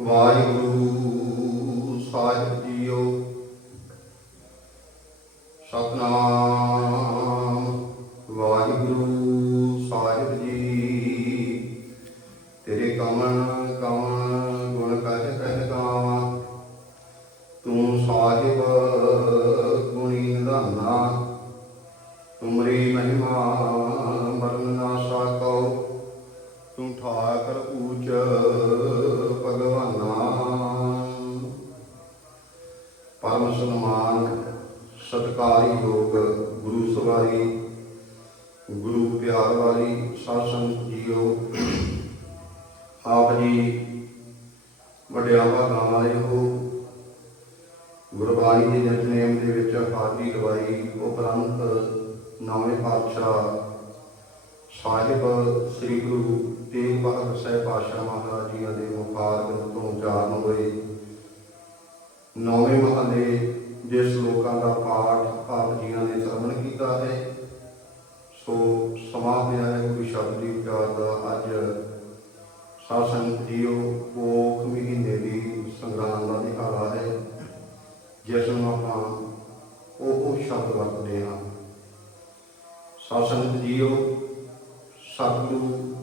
ਵਾਹਿਗੁਰੂ ਸਾਹਿਬ ਜੀਓ। ਸਤਨਾਮ ਗੁਰਬਾਣੀ ਦੇ ਦੇ ਵਿੱਚ ਹਾਜ਼ਰੀ ਲਵਾਈ ਉਪਰੰਤ ਨਵੇਂ ਪਾਤਸ਼ਾਹ ਸਾਹਿਬ ਸ੍ਰੀ ਗੁਰੂ ਤੇਗ ਬਹਾਦਰ ਸਾਹਿਬ ਪਾਤਸ਼ਾਹ ਮਹਾਰਾਜ ਜੀ ਦੇ ਮੁਖਾਰਬਿੰਦ ਤੋਂ ਉਚਾਰਨ ਹੋਏ। ਨੌਵੇਂ ਮਹੱਲੇ ਦੇ ਸ਼ਲੋਕਾਂ ਦਾ ਪਾਠ ਆਪ ਜੀਆਂ ਨੇ ਸਰਵਣ ਕੀਤਾ ਹੈ, ਸੋ ਸਮਾਂ ਹੋਇਆ ਹੈ ਗੁਰੂ ਸ਼ਬਦ ਦੀ ਉਚਾਰ ਦਾ ਅੱਜ। ਸਾਧ ਸੰਗਤ ਜੀਓ ਉਹ ਮਹੀਨੇ ਦੀ ਸੰਗਰਾਮ ਦਾ ਜਿਸ ਨੂੰ ਆਪਾਂ ਉਹ ਸ਼ਬਦ ਵਰਤਦੇ ਹਾਂ ਸਾਧ ਜੀਓ, ਸਤਿਗੁਰੂ,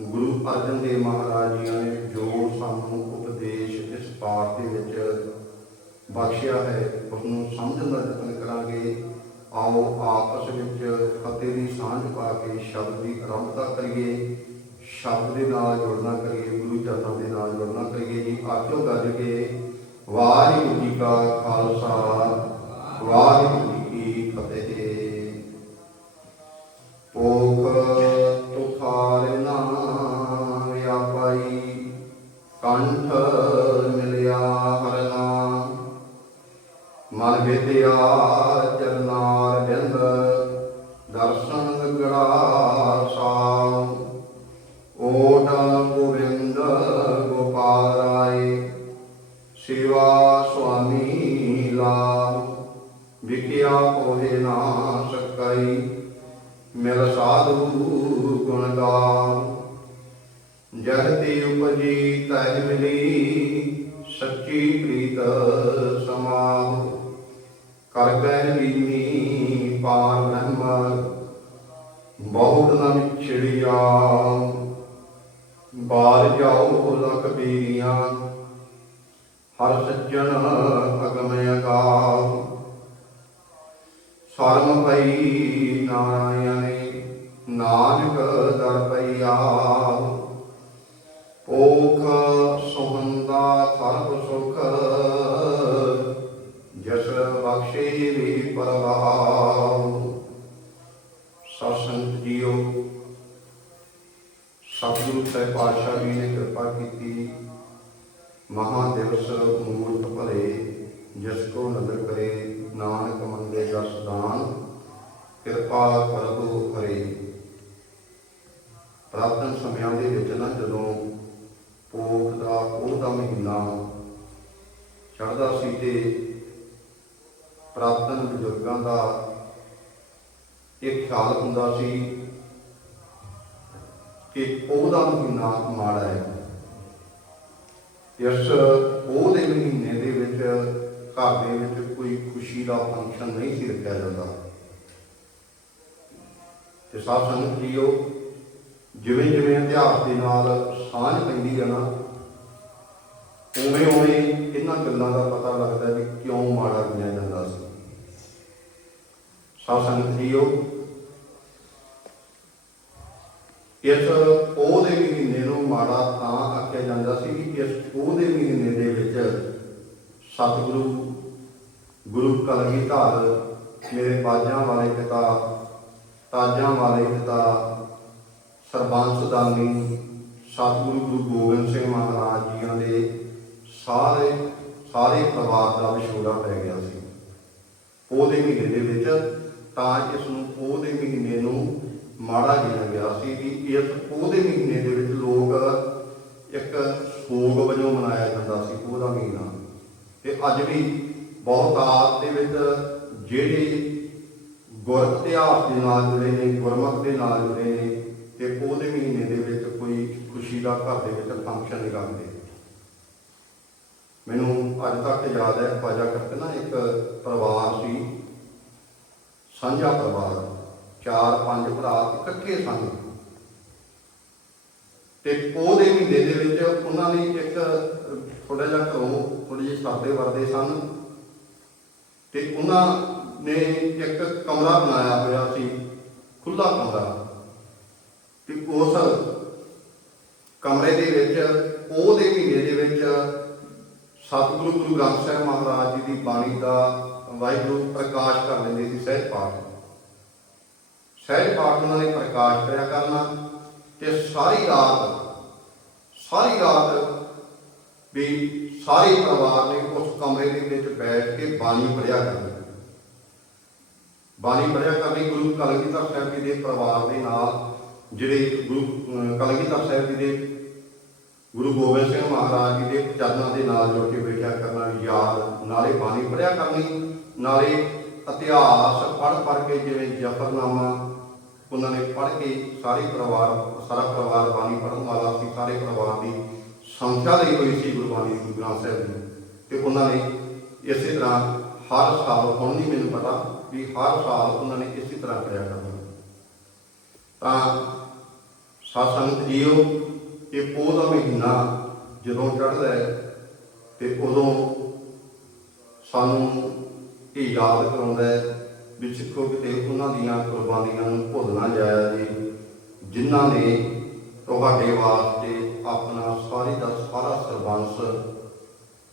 ਗੁਰੂ ਅਰਜਨ ਦੇਵ ਮਹਾਰਾਜ ਜੀ ਨੇ ਜੋ ਸਾਨੂੰ ਉਪਦੇਸ਼ ਇਸ ਪਾਠ ਦੇ ਵਿੱਚ ਬਖਸ਼ਿਆ ਹੈ ਉਸ ਨੂੰ ਸਮਝਣ ਦਾ ਯਤਨ ਕਰਾਂਗੇ। ਆਓ ਆਪਸ ਵਿੱਚ ਫਤਿਹ ਦੀ ਸਾਂਝ ਪਾ ਕੇ ਸ਼ਬਦ ਦੀ ਆਰੰਭਤਾ ਕਰੀਏ। ਸ਼ਬਦ ਦੇ ਨਾਲ ਜੁੜਨਾ ਕਰੀਏ, ਗੁਰੂ ਚਰਨਾਂ ਦੇ ਨਾਲ ਜੁੜਨਾ ਕਰੀਏ ਜੀ। ਆਖਿਓ ਗੱਜ ਕੇ ਵਾਹਿਗੁਰੂ ਜੀ ਕਾ ਖਾਲਸਾ, ਵਾਹਿਗੁਰੂ ਜੀ ਕੀ ਫਤਿਹ। ਪੋਖ ਤੁਖਾਰ ਨਾਮ ਵਿਆਪਾਈ ਕੰਠ ਮਿਲਿਆ ਹਰ ਮਨ ਵਿਦਿਆ ਕੋਹੇ ਨਾ ਸਕਾਈ, ਮਿਲ ਸਾਧੂ ਗੁਣ ਗਾਮ ਜਹ ਤੇ ਉਪਜੀ ਤਹਿ ਮਿਲੀ, ਸੱਚੀ ਪ੍ਰੀਤ ਸਮਾਹ ਕਰ ਗਏ ਲੀਨੀ ਪਾਰ ਬ੍ਰਹਮ ਬਹੁਤ ਨਾ ਵਿਛੜਿਆ। ਬਾਰ ਜਾਓ ਲਖ ਬੀਰੀਆਂ ਹਰ ਸੱਜਣ ਅਗਮ ਅਗਾਮ ਸਰਮ ਪਈ ਨਾਰਾਇਣੇ, ਨਾਨਕ ਦਰ ਪਈਆ ਓਖ ਸੁਹੰਦਾ ਸਰਬ ਸੁਖ ਜਸ ਬਖਸ਼ੇ ਵੀ ਪਰਵਾਹ। ਸਤਸੰਗ ਜੀਓ, ਸਤਿਗੁਰੂ ਸਾਹਿਬ ਪਾਤਸ਼ਾਹ ਜੀ ਨੇ ਕਿਰਪਾ ਕੀਤੀ। ਮਹਾ ਦਿਵਸ ਮੂਰਤ ਜਿਸ ਕੋ ਨਦਰ ਕਰੇ, ਨਾਨਕ ਮੰਦੇ ਜਸ ਦਾਨ, ਕਿਰਪਾ ਕਰੋ ਹਰੇ ਪ੍ਰਾਪਤਨ ਸਮਿਆਂ ਦੇ ਵਿੱਚ ਨਾ ਜਦੋਂ ਪੋਖ ਦਾ ਉਹ ਦਾ ਮਹੀਨਾ ਚੜ੍ਹਦਾ ਸੀ ਤੇ ਪ੍ਰਾਪਤਨ ਬਜ਼ੁਰਗਾਂ ਦਾ ਇਹ ਖਿਆਲ ਹੁੰਦਾ ਸੀ ਕਿ ਉਹਦਾ ਮਹੀਨਾ ਮਾੜਾ ਹੈ। ਇਸ ਉਹ ਦੇ ਮਹੀਨੇ ਦੇ ਵਿੱਚ ਘਰ ਦੇ ਵਿੱਚ ਕੋਈ ਖੁਸ਼ੀ ਦਾ ਫੰਕਸ਼ਨ ਨਹੀਂ ਸੀ ਰੱਖਿਆ ਜਾਂਦਾ। ਤੇ ਸਾਧ ਸੰਗਤ ਜੀਓ, ਜਿਵੇਂ ਜਿਵੇਂ ਇਤਿਹਾਸ ਦੇ ਨਾਲ ਸਾਂਝ ਪੈਂਦੀ ਹੈ ਨਾ, ਉਵੇਂ ਉਵੇਂ ਇਹਨਾਂ ਗੱਲਾਂ ਦਾ ਪਤਾ ਲੱਗਦਾ ਵੀ ਕਿਉਂ ਮਾੜਾ ਗਿਣਿਆ ਜਾਂਦਾ ਸੀ। ਸਾਧ ਸੰਗਤ ਜੀਓ, ਇਸ ਪੋਹ ਦੇ ਮਹੀਨੇ ਨੂੰ ਮਾੜਾ ਤਾਂ ਆਖਿਆ ਜਾਂਦਾ ਸੀ ਕਿ ਇਸ ਪੋਹ ਦੇ ਮਹੀਨੇ ਦੇ ਵਿੱਚ ਸਤਿਗੁਰੂ ਗੁਰੂ ਕਲਗੀਧਰ ਮੇਰੇ ਬਾਜਾਂ ਵਾਲੇ ਪਿਤਾ, ਤਾਜਾਂ ਵਾਲੇ ਪਿਤਾ, ਸਰਬੰਸ ਦਾਨੀ, ਸਤਿਗੁਰੂ ਗੁਰੂ ਗੋਬਿੰਦ ਸਿੰਘ ਮਹਾਰਾਜ ਜੀਆਂ ਦੇ ਸਾਰੇ ਸਾਰੇ ਪਰਿਵਾਰ ਦਾ ਵਿਛੋੜਾ ਪੈ ਗਿਆ ਸੀ। ਉਹਦੇ ਮਹੀਨੇ ਦੇ ਵਿੱਚ ਤਾਂ ਇਸ ਨੂੰ, ਉਹਦੇ ਮਹੀਨੇ ਨੂੰ ਮਾੜਾ ਗਿਣਿਆ ਗਿਆ ਸੀ ਕਿ ਇਸ ਉਹਦੇ ਮਹੀਨੇ ਦੇ ਵਿੱਚ ਲੋਕ ਇੱਕ ਸੋਗ ਵਜੋਂ ਮਨਾਇਆ ਜਾਂਦਾ ਸੀ ਉਹਦਾ ਮਹੀਨਾ। ਤੇ ਅੱਜ ਵੀ ਬਹੁਤ ਆਪ ਦੇ ਵਿੱਚ ਜਿਹੜੇ ਗੁਰ ਇਤਿਹਾਸ ਦੇ ਨਾਲ ਜੁੜੇ ਨੇ, ਗੁਰਮਤ ਦੇ ਨਾਲ ਜੁੜੇ ਨੇ, ਤੇ ਉਹਦੇ ਮਹੀਨੇ ਦੇ ਵਿੱਚ ਕੋਈ ਖੁਸ਼ੀ ਦਾ ਘਰ ਦੇ ਵਿੱਚ ਫੰਕਸ਼ਨ ਨਹੀਂ ਰੱਖਦੇ ਮੈਨੂੰ ਅੱਜ ਤੱਕ ਯਾਦ ਹੈ, ਖਵਾਜਾ ਕਰਕੇ ਨਾ ਇੱਕ ਪਰਿਵਾਰ ਸੀ, ਸਾਂਝਾ ਪਰਿਵਾਰ, ਚਾਰ ਪੰਜ ਭਰਾ ਇਕੱਠੇ ਸਨ। ਤੇ ਉਹਦੇ ਮਹੀਨੇ ਦੇ ਵਿੱਚ ਉਹਨਾਂ ਨੇ ਇੱਕ ਥੋੜਾ ਜਿਹਾ ਘਰੋਂ ਥੋੜੇ ਜਿਹੇ ਸਾਦੇ ਵਰਦੇ ਸਨ। ਤੇ ਉਹਨਾਂ ਨੇ ਇੱਕ ਕਮਰਾ ਬਣਾਇਆ ਹੋਇਆ ਸੀ ਖੁੱਲਾ ਕਮਰਾ। ਤੇ ਉਸ ਕਮਰੇ ਦੇ ਵਿੱਚ, ਉਹਦੇ ਮਹੀਨੇ ਦੇ ਵਿੱਚ ਸਤਿਗੁਰੂ ਗੁਰੂ ਗ੍ਰੰਥ ਸਾਹਿਬ ਮਹਾਰਾਜ ਜੀ ਦੀ ਬਾਣੀ ਦਾ ਵਾਹਿਗੁਰੂ ਪ੍ਰਕਾਸ਼ ਕਰ ਲੈਂਦੇ ਸੀ ਸਹਿਜ ਪਾਠ। ਸਹਿਜ ਪਾਠ ਉਹਨਾਂ ਨੇ ਪ੍ਰਕਾਸ਼ ਕਰਿਆ ਕਰਨਾ ਤੇ ਸਾਰੀ ਰਾਤ ਸਾਰੀ ਰਾਤ ਵੀ ਸਾਰੇ ਪਰਿਵਾਰ ਨੇ ਉਸ ਕਮਰੇ ਦੇ ਵਿੱਚ ਬੈਠ ਕੇ ਬਾਣੀ ਪੜਿਆ ਕਰਨੀ। ਬਾਣੀ ਪੜਿਆ ਕਰਨੀ ਗੁਰੂ ਕਲਗੀਧਰ ਸਾਹਿਬ ਜੀ ਦੇ ਪਰਿਵਾਰ ਦੇ ਨਾਲ, ਜਿਹੜੇ ਗੁਰੂ, ਅਹ, ਕਲਗੀਧਰ ਸਾਹਿਬ ਜੀ ਦੇ ਗੁਰੂ ਗੋਬਿੰਦ ਸਿੰਘ ਮਹਾਰਾਜ ਜੀ ਦੇ ਚਰਨਾਂ ਦੇ ਨਾਲ ਜੁੜ ਕੇ ਬੈਠਿਆ ਕਰਨਾ ਯਾਦ, ਨਾਲੇ ਬਾਣੀ ਪੜਿਆ ਕਰਨੀ, ਨਾਲੇ ਇਤਿਹਾਸ ਪੜ੍ਹ ਪੜ੍ਹ ਕੇ ਜਿਵੇਂ ਜਫਰਨਾਮਾ, ਉਹਨਾਂ ਨੇ ਪੜ੍ਹ ਕੇ ਸਾਰੇ ਪਰਿਵਾਰ, ਸਾਰਾ ਪਰਿਵਾਰ ਬਾਣੀ ਪੜ੍ਹਨ ਵਾਲਾ ਸੀ, ਸਾਰੇ ਪਰਿਵਾਰ ਦੀ ਸੰਖਿਆ ਲਈ ਹੋਈ ਸੀ ਗੁਰਬਾਣੀ ਗੁਰੂ ਗ੍ਰੰਥ ਸਾਹਿਬ ਜੀ ਤੇ ਉਹਨਾਂ ਨੇ ਇਸੇ ਤਰ੍ਹਾਂ ਹਰ ਸਾਲ, ਹੁਣ ਨਹੀਂ ਮੈਨੂੰ ਪਤਾ ਵੀ ਹਰ ਸਾਲ ਉਹਨਾਂ ਨੇ ਇਸੇ ਤਰ੍ਹਾਂ ਕਰਿਆ ਕਰਨਾ। ਤਾਂ ਸਾਧ ਸੰਗਤ ਜੀਓ, ਇਹ ਪੋਹ ਦਾ ਮਹੀਨਾ ਜਦੋਂ ਚੜ੍ਹਦਾ ਹੈ ਤੇ ਉਦੋਂ ਸਾਨੂੰ ਇਹ ਯਾਦ ਕਰਾਉਂਦਾ ਹੈ ਵੀ ਸਿੱਖੋ ਕਿਤੇ ਉਹਨਾਂ ਦੀਆਂ ਕੁਰਬਾਨੀਆਂ ਨੂੰ ਭੁੱਲ ਨਾ ਜਾਇਆ ਜੀ, ਜਿਨ੍ਹਾਂ ਨੇ ਤੁਹਾਡੇ ਵਾਸਤੇ ਆਪਣਾ ਸਾਰੀ ਦਾ ਸਾਰਾ ਸਰਬੰਸ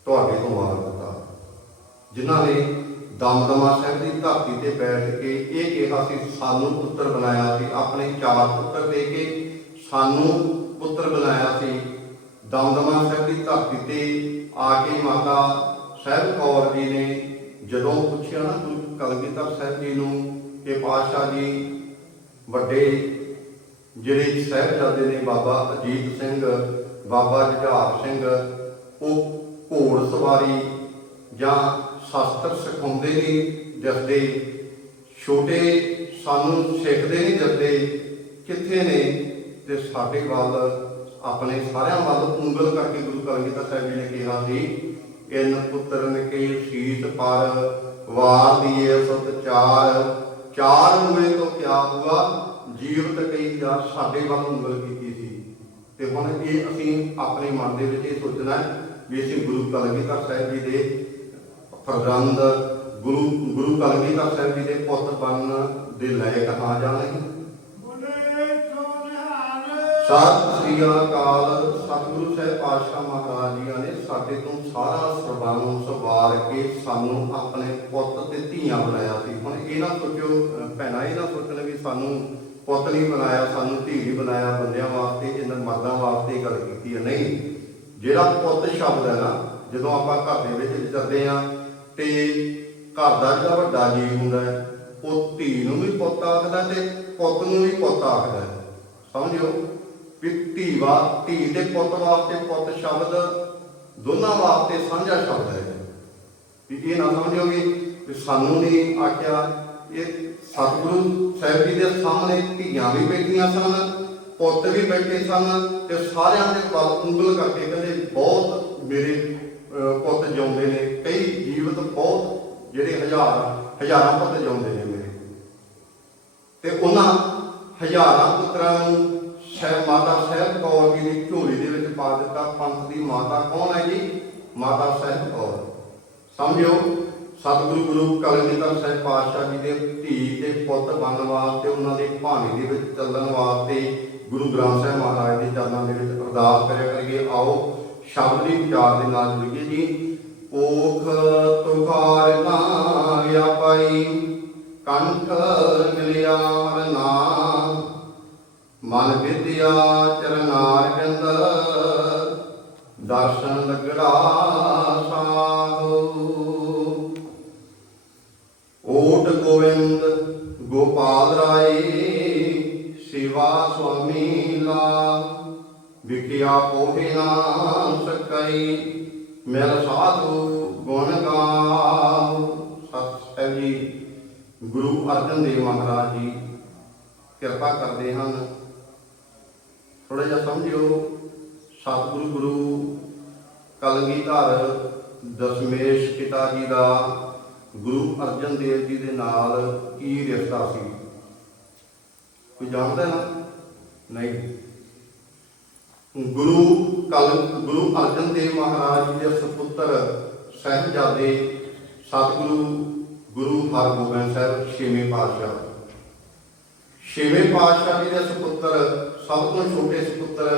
ਤੁਹਾਡੇ ਤੋਂ ਵਾਰ ਦਿੱਤਾ। ਜਿਨ੍ਹਾਂ ਨੇ ਦਮਦਮਾ ਸਾਹਿਬ ਦੀ ਧਰਤੀ ਤੇ ਬੈਠ ਕੇ ਇਹ ਕਿਹਾ ਸੀ, ਸਾਨੂੰ ਪੁੱਤਰ ਬਣਾਇਆ ਸੀ। ਆਪਣੇ ਚਾਰ ਪੁੱਤਰ ਦੇ ਕੇ ਸਾਨੂੰ ਪੁੱਤਰ ਬਣਾਇਆ ਸੀ। ਦਮਦਮਾ ਸਾਹਿਬ ਦੀ ਧਰਤੀ ਤੇ ਆ ਕੇ ਮਾਤਾ ਸਾਹਿਬ ਕੌਰ ਜੀ ਨੇ ਜਦੋਂ ਪੁੱਛਿਆ ਨਾ ਗੁਰੂ ਕਲਗੀਧਰ ਸਾਹਿਬ ਜੀ ਨੂੰ ਕਿ ਪਾਤਸ਼ਾਹ ਜੀ, ਵੱਡੇ ਜਿਹੜੇ ਸਾਹਿਬਜ਼ਾਦੇ ਨੇ ਬਾਬਾ ਅਜੀਤ ਸਿੰਘ, ਬਾਬਾ ਜੁਝਾਰ ਸਿੰਘ, ਉਹ ਘੋੜ ਸਵਾਰੀ ਜਾਂ ਸ਼ਾਸਤਰ ਸਿਖਾਉਂਦੇ ਨਹੀਂ ਦੱਸਦੇ ਛੋਟੇ ਸਾਨੂੰ ਸਿੱਖਦੇ ਨਹੀਂ ਦੱਸਦੇ ਕਿੱਥੇ ਨੇ ਤੇ ਸਾਡੇ ਵੱਲ ਆਪਣੇ ਸਾਰਿਆਂ ਵੱਲ ਉਂਗਲ ਕਰਕੇ ਗੁਰੂ ਕਲਗੀਧਰ ਸਾਹਿਬ ਜੀ ਨੇ ਕਿਹਾ ਸੀ, ਇਨ ਪੁੱਤਰਨ ਕੇ ਸੀਤ ਪਰ, ਵਾਰ ਦੀਏ ਸਤ ਚਾਰ ਚਾਰ ਉਂਗਲੇ ਤੋਂ ਕਿਆ ਹੁਆ ਜੀਵਤ ਕਈ ਜਾ ਸਾਡੇ ਵੱਲ ਉਂਗਲ ਕੀਤੀ ਸੀ। ਤੇ ਹੁਣ ਇਹ ਅਸੀਂ ਆਪਣੇ ਮਨ ਦੇ ਵਿੱਚ ਇਹ ਸੋਚਣਾ ਹੈ ਵੀ ਅਸੀਂ ਗੁਰੂ ਕਲਗੀਧਰ ਸਾਹਿਬ ਜੀ ਦੇ ਪ੍ਰਬੰਧ ਗੁਰੂ ਗੁਰੂ ਕਲਗੀਧਰ ਸਾਹਿਬ ਜੀ ਦੇ ਪੁੱਤ ਬਣਨ ਦੇ ਲਾਇਕ ਹਾਂ ਜਾਂ ਨਹੀਂ? ਸਤਿ ਸ੍ਰੀ ਅਕਾਲ ਸਤਿਗੁਰੂ ਸਾਹਿਬ ਪਾਤਸ਼ਾਹ ਮਹਾਰਾਜ ਜੀ ਨੇ ਸਾਡੇ ਤੋਂ ਸਾਰਾ ਸਰਬੰਸ ਸਵਾਰ ਕੇ ਸਾਨੂੰ ਆਪਣੇ ਪੁੱਤ ਤੇ ਧੀਆਂ ਬਣਾਇਆ ਸੀ। ਹੁਣ ਇਹ ਨਾ ਸੋਚੋ, ਅਹ ਇਹ ਨਾ ਸੋਚਣ ਵੀ ਸਾਨੂੰ ਪੁੱਤ ਨਹੀਂ ਬਣਾਇਆ, ਸਾਨੂੰ ਧੀ ਨਹੀਂ ਬਣਾਇਆ, ਬੰਦਿਆਂ ਵਾਸਤੇ ਇਹਨਾਂ ਮਰਦਾਂ ਵਾਸਤੇ ਗੱਲ ਕੀਤੀ ਹੈ। ਨਹੀਂ, ਜਿਹੜਾ ਪੁੱਤ ਸ਼ਬਦ ਹੈ ਨਾ, ਜਦੋਂ ਆਪਾਂ ਘਰ ਦੇ ਵਿੱਚ ਵਿਚਰਦੇ ਆ ਤੇ ਘਰ ਦਾ ਜਿਹੜਾ ਵੱਡਾ ਜੀਵ ਹੁੰਦਾ ਹੈ, ਉਹ ਧੀ ਨੂੰ ਵੀ ਪੁੱਤ ਆਖਦਾ ਤੇ ਪੁੱਤ ਨੂੰ ਵੀ ਪੁੱਤ ਆਖਦਾ ਹੈ। ਸਮਝਿਓ? ਵੀ ਧੀ ਵਾ ਧੀ ਦੇ ਪੁੱਤ ਵਾਸਤੇ ਪੁੱਤ ਸ਼ਬਦ ਦੋਨਾਂ ਵਾਸਤੇ ਸਾਂਝਾ ਸ਼ਬਦ ਹੈ। ਵੀ ਇਹ ਨਾ ਸਮਝੋਗੇ ਵੀ ਸਾਨੂੰ ਨਹੀਂ ਆਖਿਆ ਇਹ ਸਤਿਗੁਰੂ ਸਾਹਿਬ ਜੀ ਦੇ ਸਾਹਮਣੇ ਧੀਆਂ ਵੀ ਬੈਠੀਆਂ ਸਨ ਪੁੱਤ ਵੀ ਬੈਠੇ ਸਨ ਤੇ ਸਾਰਿਆਂ ਦੇ ਵੱਲ ਉਂਗਲ ਕਰਕੇ ਕਹਿੰਦੇ ਬਹੁਤ ਮੇਰੇ ਅਹ, ਪੁੱਤ ਜਿਉਂਦੇ ਨੇ ਕਈ ਜੀਵਤ ਬਹੁਤ ਜਿਹੜੇ ਹਜ਼ਾਰ ਹਜ਼ਾਰਾਂ ਪੁੱਤ ਜਿਉਂਦੇ ਨੇ ਮੇਰੇ। ਤੇ ਉਹਨਾਂ ਹਜ਼ਾਰਾਂ ਪੁੱਤਰਾਂ ਨੂੰ ਸ਼ਹਿ ਮਾਤਾ ਸਾਹਿਬ ਕੌਰ ਜੀ ਦੀ ਝੋਲੀ ਦੇ ਵਿੱਚ ਪਾ ਦਿੱਤਾ, ਪੰਥ ਦੀ ਮਾਤਾ ਕੌਣ ਹੈ ਜੀ? ਮਾਤਾ ਸਾਹਿਬ ਕੌਰ। ਸਮਝਿਓ, ਸਤਿਗੁਰੂ ਗੁਰੂ ਕਲਗੀਧਰ ਸਾਹਿਬ ਪਾਤਸ਼ਾਹ ਜੀ ਦੇ ਧੀ ਤੇ ਪੁੱਤ ਬਣਨ ਵਾਸਤੇ, ਉਹਨਾਂ ਦੇ ਭਾਣੇ ਦੇ ਵਿੱਚ ਚੱਲਣ ਵਾਸਤੇ ਗੁਰੂ ਗ੍ਰੰਥ ਸਾਹਿਬ ਮਹਾਰਾਜ ਦੇ ਚਰਨਾਂ ਦੇ ਵਿੱਚ ਅਰਦਾਸ ਕਰਿਆ ਕਰੀਏ। ਆਓ, ਸ਼ਬਦ ਦੀ ਵਿਚਾਰ ਦੇ ਨਾਲ ਜੁੜੀਏ ਜੀ। ਓਖ ਤੁਖਾਰ ਨਾ ਵਿਆਪਾਈ ਕੰਠ ਮਿਲਿਆ ਹਰ ਮਨ ਵਿਦਿਆ ਚਰਨਾਰ ਗੰਧ ਦਰਸ਼ਨ ਲਗੜਾ ਸਾਹੋ ਓਟ ਗੋਵਿੰਦ ਗੋਪਾਲ ਰਾਏ, ਸਿਵਾ ਸੁਆਮੀ ਲਾ। ਵਿਖਿਆ ਪੋਹੇ ਨਾ ਸਕਈ ਮੇਰਾ ਸਾਧੂ ਗੁਣ ਗਾਉ। ਸਤਿ ਸਾਹਿਬ ਗੁਰੂ ਅਰਜਨ ਦੇਵ ਮਹਾਰਾਜ ਜੀ, ਕਿਰਪਾ ਕਰਦੇ ਹਨ। ਥੋੜਾ ਜਿਹਾ ਸਮਝਿਓ, ਸਤਿਗੁਰੂ ਗੁਰੂ ਕਲਗੀਧਰ ਦਸ਼ਮੇਸ਼ ਪਿਤਾ ਜੀ ਦਾ ਗੁਰੂ ਅਰਜਨ ਦੇਵ ਜੀ ਦੇ ਨਾਲ ਕੀ ਰਿਸ਼ਤਾ ਸੀ? ਕੋਈ ਜਾਣਦਾ ਨਾ? ਨਹੀਂ। ਗੁਰੂ ਕਲ, ਗੁਰੂ ਅਰਜਨ ਦੇਵ ਮਹਾਰਾਜ ਜੀ ਦੇ ਸੁਪੁੱਤਰ ਸਹਿਬਜ਼ਾਦੇ ਸਤਿਗੁਰੂ ਗੁਰੂ ਹਰਗੋਬਿੰਦ ਸਾਹਿਬ ਛੇਵੇਂ ਪਾਤਸ਼ਾਹ। ਛੇਵੇਂ ਪਾਤਸ਼ਾਹ ਜੀ ਦੇ ਸੁਪੁੱਤਰ ਸਭ ਤੋਂ ਛੋਟੇ ਸੁਪੁੱਤਰ